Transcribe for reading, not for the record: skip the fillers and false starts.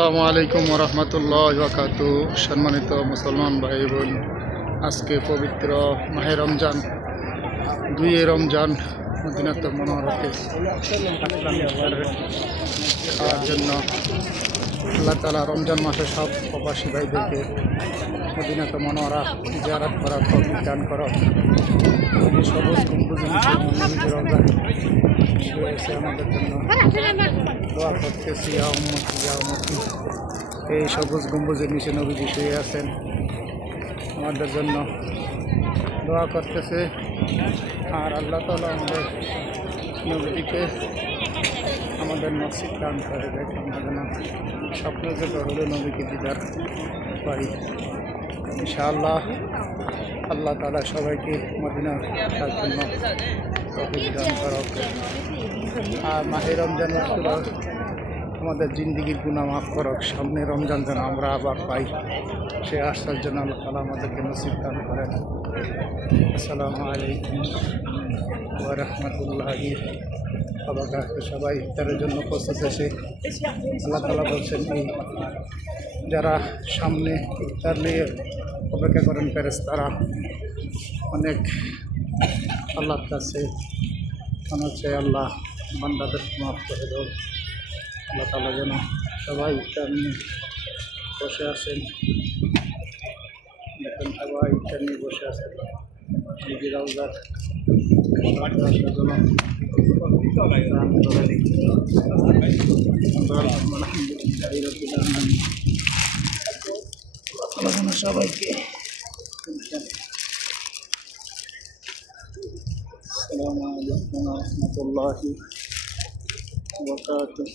আসসালামু আলাইকুম ওরহমতুল্লাহ বারাকাতু। সম্মানিত মুসলমান ভাই বোন, আজকে পবিত্র মাহে রমজান, 2 রমজান মদিনাতুল মুনাওয়ারাতে খাওয়ার জন্য আল্লাহ তাআলা রমজান মাসে সব প্রবাসী ভাইদেরকে মদিনাতুল মুনাওয়ারা জিয়ারত করার তৌফিক দান করো। এই সবুজ গম্বুজ রমজান রয়েছে আমাদের জন্য দোয়া করতেছি, ইয়া উম্মতি ইয়া উম্মতি। এই সবুজ গম্বুজের নিচে নবীজি শুয়ে আছেন, আমাদের জন্য দোয়া করতেছে। আর আল্লাহ তাআলা আমাদের নবীজিকে আমাদের মসজিদ দান করে দেখে আমরা যেন স্বপ্ন থেকে হলে নবীকে দিদার পারি ইনশাআল্লাহ। আল্লাহ তাআলা সবাইকে মদিনা আসার জন্য তৌফিক দান করুক। আর মাহে রমজান আমাদের জিন্দিগির গুনাহ মাফ করুক। সামনে রমজান যেন আমরা আবার পাই, সে আসার জন্য আল্লাহ তাআলা আমাদেরকে নসিব দান করেন। আসসালামু আলাইকুম ওয়া রাহমাতুল্লাহি ওয়া বারাকাতুহু। সবাই ইফতারের জন্য প্রস্তুত আছে। আল্লাহ তাআলা বলছেন, এই যারা সামনে ইফতার নিয়ে অপেক্ষা করেন ফেরেশতারা, অনেক আল্লাহর কাছে মনে হচ্ছে আল্লাহ বান্দাদের মাফ করে দাও। আল্লাহ তাআলা যেন সবাই ইফতার নিয়ে বসে আছেন। দেখেন সবাই ইফতার নিয়ে বসে আছেন নিজের রওজার আসার জন্য। সবাইকে আসসালামু আলাইকুম ওয়া রাহমাতুল্লাহি ওয়া বারাকাতুহু।